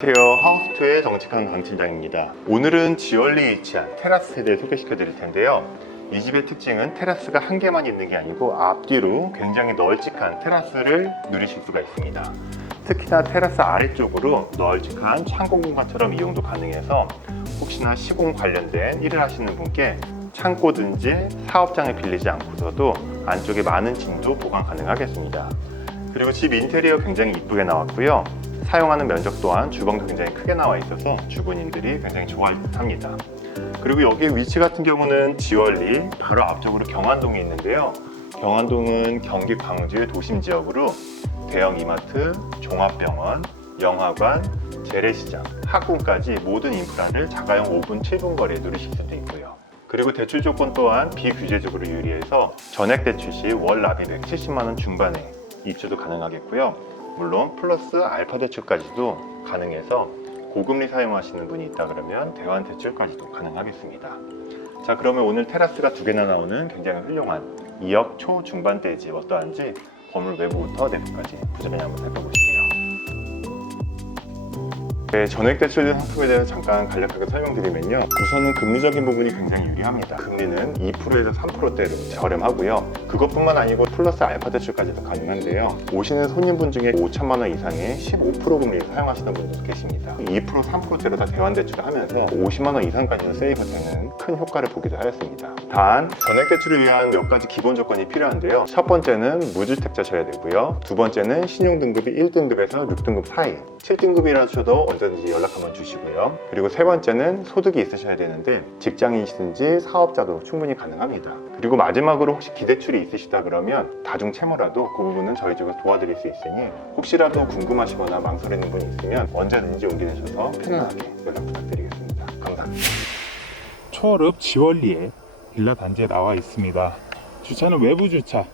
안녕하세요. 하우스2의 정직한 강팀장입니다. 오늘은 지얼리에 위치한 테라스 세대 소개시켜 드릴 텐데요. 이 집의 특징은 테라스가 한 개만 있는 게 아니고 앞뒤로 굉장히 널찍한 테라스를 누리실 수가 있습니다. 특히나 테라스 아래쪽으로 널찍한 창고 공간처럼 이용도 가능해서 혹시나 시공 관련된 일을 하시는 분께 창고든지 사업장을 빌리지 않고서도 안쪽에 많은 짐도 보관 가능하겠습니다. 그리고 집 인테리어 굉장히 이쁘게 나왔고요. 사용하는 면적 또한 주방도 굉장히 크게 나와 있어서 주부님들이 굉장히 좋아합니다. 그리고 여기 위치 같은 경우는 지월리 바로 앞쪽으로 경안동에 있는데요. 경안동은 경기 광주의 도심 지역으로 대형 이마트, 종합병원, 영화관, 재래시장, 학군까지 모든 인프라를 자가용 5분, 7분 거리에 누리실 수도 있고요. 그리고 대출 조건 또한 비규제적으로 유리해서 전액 대출 시 월 납입 170만 원 중반에 입주도 가능하겠고요. 물론 플러스 알파 대출까지도 가능해서 고금리 사용하시는 분이 있다 그러면 대환 대출까지도 가능하겠습니다. 자 그러면 오늘 테라스가 두 개나 나오는 굉장히 훌륭한 2억 초중반대의 집 어떠한지 건물 외부부터 내부까지 부지런히 한번 살펴보실게요. 네, 전액 대출 상품에 대해서 잠깐 간략하게 설명드리면요. 우선은 금리적인 부분이 굉장히 유리합니다. 금리는 2%에서 3%대로 저렴하고요. 그것뿐만 아니고 플러스 알파 대출까지도 가능한데요. 오시는 손님분 중에 5천만 원 이상의 15% 금리를 사용하시는 분들도 계십니다. 2% 3%대로 다 대환 대출을 하면서 50만 원 이상까지는 세이브가 되는 큰 효과를 보기도 하였습니다. 단 전액 대출을 위한 몇 가지 기본 조건이 필요한데요. 첫 번째는 무주택자셔야 되고요. 두 번째는 신용 등급이 1등급에서 6등급 사이, 7등급이라셔도 언제든지 연락 한번 주시고요. 그리고 세 번째는 소득이 있으셔야 되는데 직장인이시든지 사업자도 충분히 가능합니다. 그리고 마지막으로 혹시 기대출이 있으시다 그러면 다중 채무라도 그 부분은 저희 쪽에서 도와드릴 수 있으니 혹시라도 궁금하시거나 망설이는 분이 있으면 언제든지 용기 내셔서 편안하게 연락 부탁드리겠습니다. 감사합니다. 초월읍 지월리에 빌라 단지에 나와 있습니다. 주차는 외부 주차로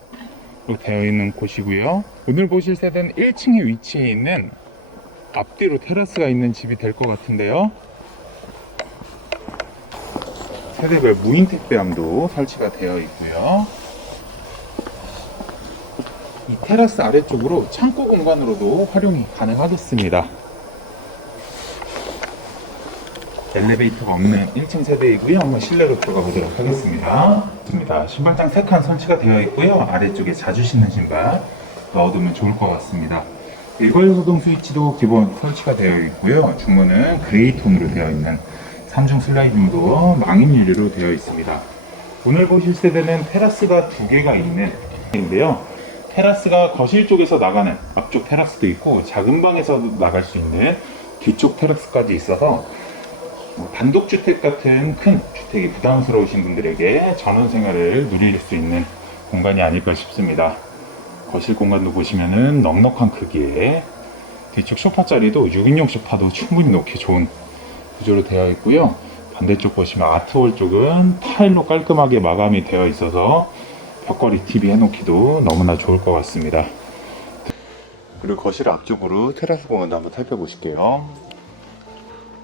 되어 있는 곳이고요. 오늘 보실 세대는 1층에 위치해 있는 앞뒤로 테라스가 있는 집이 될 것 같은데요. 세대별 무인 택배함도 설치가 되어 있고요. 이 테라스 아래쪽으로 창고 공간으로도 활용이 가능하겠습니다. 엘리베이터가 없는 1층 세대이고요. 한번 실내로 들어가 보도록 하겠습니다. 좋습니다. 신발장 3칸 설치가 되어 있고요. 아래쪽에 자주 신는 신발 넣어두면 좋을 것 같습니다. 일괄 소동 스위치도 기본 설치가 되어 있고요. 주문은 그레이 톤으로 되어 있는 3중 슬라이딩도 망인 유리로 되어 있습니다. 오늘 보실 세대는 테라스가 두 개가 있는 인데요. 테라스가 거실 쪽에서 나가는 앞쪽 테라스도 있고 작은 방에서 나갈 수 있는 뒤쪽 테라스까지 있어서 뭐 단독주택 같은 큰 주택이 부담스러우신 분들에게 전원 생활을 누릴 수 있는 공간이 아닐까 싶습니다. 거실 공간도 보시면은 넉넉한 크기에 뒤쪽 소파 자리도 6인용 소파도 충분히 놓기 좋은 구조로 되어 있고요. 반대쪽 보시면 아트홀 쪽은 타일로 깔끔하게 마감이 되어 있어서 벽걸이 TV 해놓기도 너무나 좋을 것 같습니다. 그리고 거실 앞쪽으로 테라스 공간도 한번 살펴보실게요.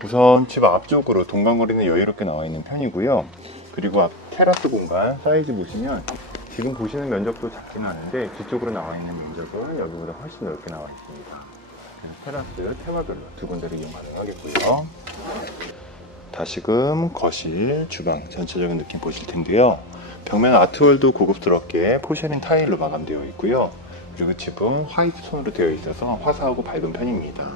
우선 집 앞쪽으로 동간거리는 여유롭게 나와 있는 편이고요. 그리고 앞 테라스 공간 사이즈 보시면 지금 보시는 면적도 작지는 않은데 뒤쪽으로 나와 있는 면적은 여기보다 훨씬 넓게 나와 있습니다. 테라스 테마별로 두 군데를 이용 가능하겠고요. 다시금 거실, 주방 전체적인 느낌 보실 텐데요. 벽면 아트월도 고급스럽게 포쉐린 타일로 마감되어 있고요. 그리고 집은 화이트 톤으로 되어 있어서 화사하고 밝은 편입니다.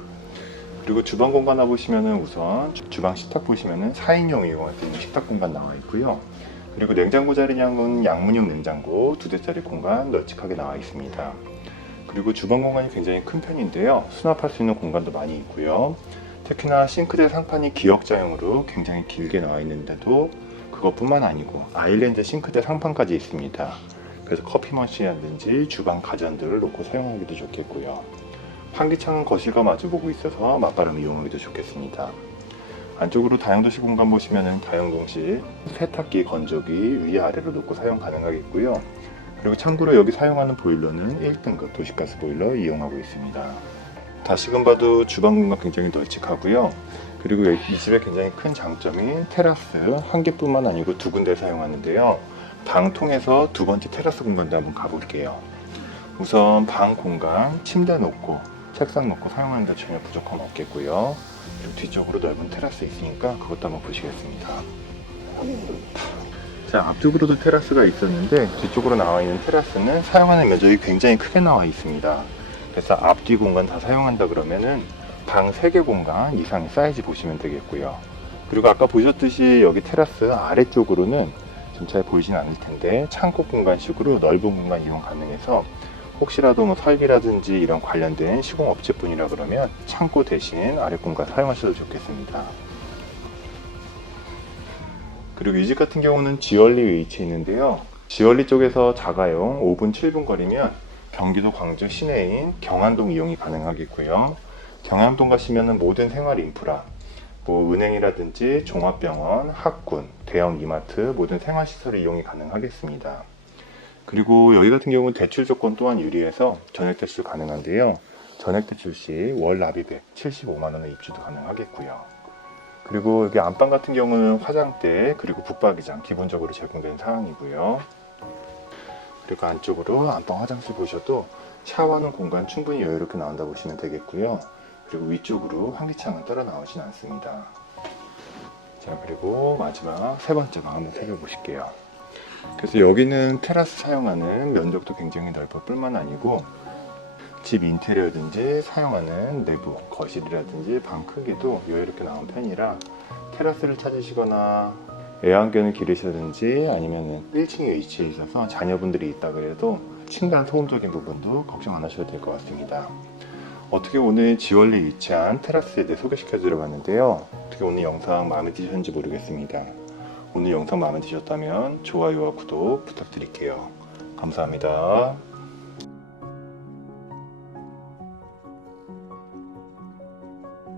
그리고 주방 공간 와보시면은 우선 주- 주방 식탁 보시면은 4인용 이용할 수 있는 식탁 공간 나와 있고요. 그리고 냉장고 자리량은 양문형 냉장고 두 대짜리 공간 널찍하게 나와 있습니다. 그리고 주방 공간이 굉장히 큰 편인데요. 수납할 수 있는 공간도 많이 있고요. 특히나 싱크대 상판이 기역자형으로 굉장히 길게 나와 있는데도 그것뿐만 아니고 아일랜드 싱크대 상판까지 있습니다. 그래서 커피 머신이라든지 주방 가전들을 놓고 사용하기도 좋겠고요. 환기창은 거실과 마주보고 있어서 맞바람 이용하기도 좋겠습니다. 안쪽으로 다용도실 공간 보시면은 다용동실, 세탁기, 건조기 위아래로 놓고 사용 가능하겠고요. 그리고 참고로 여기 사용하는 보일러는 1등급 도시가스 보일러 이용하고 있습니다. 다시금 봐도 주방 공간 굉장히 널찍하고요. 그리고 이 집의 굉장히 큰 장점이 테라스 한 개뿐만 아니고 두 군데 사용하는데요. 방 통해서 두 번째 테라스 공간도 한번 가볼게요. 우선 방 공간 침대 놓고 책상 놓고 사용하는데 전혀 부족함 없겠고요. 뒤쪽으로 넓은 테라스 있으니까 그것도 한번 보시겠습니다. 자, 앞쪽으로도 테라스가 있었는데 뒤쪽으로 나와 있는 테라스는 사용하는 면적이 굉장히 크게 나와 있습니다. 그래서 앞뒤 공간 다 사용한다 그러면은 방 3개 공간 이상의 사이즈 보시면 되겠고요. 그리고 아까 보셨듯이 여기 테라스 아래쪽으로는 좀잘 보이진 않을 텐데 창고 공간식으로 넓은 공간 이용 가능해서 혹시라도 뭐 설비라든지 이런 관련된 시공 업체분이라 그러면 창고 대신 아래 공간 사용하셔도 좋겠습니다. 그리고 이 집 같은 경우는 지얼리 위치해 있는데요. 지얼리 쪽에서 자가용 5분 7분 거리면 경기도 광주 시내인 경안동 이용이 가능하겠고요. 경안동 가시면은 모든 생활 인프라, 뭐 은행이라든지 종합병원, 학군, 대형 이마트 모든 생활 시설 이용이 가능하겠습니다. 그리고 여기 같은 경우는 대출 조건 또한 유리해서 전액 대출 가능한데요. 전액 대출 시 월 납입액 75만 원의 입주도 가능하겠고요. 그리고 여기 안방 같은 경우는 화장대 그리고 붙박이장 기본적으로 제공된 사항이고요. 그리고 안쪽으로 안방 화장실 보셔도 샤워하는 공간 충분히 여유롭게 나온다 보시면 되겠고요. 그리고 위쪽으로 환기창은 따라 나오진 않습니다. 자 그리고 마지막 세 번째 방 한번 살펴보실게요. 그래서 여기는 테라스 사용하는 면적도 굉장히 넓을 뿐만 아니고 집 인테리어든지 사용하는 내부 거실이라든지 방 크기도 여유롭게 나온 편이라 테라스를 찾으시거나 애완견을 기르시든지 아니면 1층에 위치해 있어서 자녀분들이 있다 그래도 층간 소음적인 부분도 걱정 안 하셔도 될 것 같습니다. 어떻게 오늘 지원리에 위치한 테라스에 대해 소개시켜 드려봤는데요. 어떻게 오늘 영상 마음에 드셨는지 모르겠습니다. 오늘 영상 마음에 드셨다면 좋아요와 구독 부탁드릴게요. 감사합니다.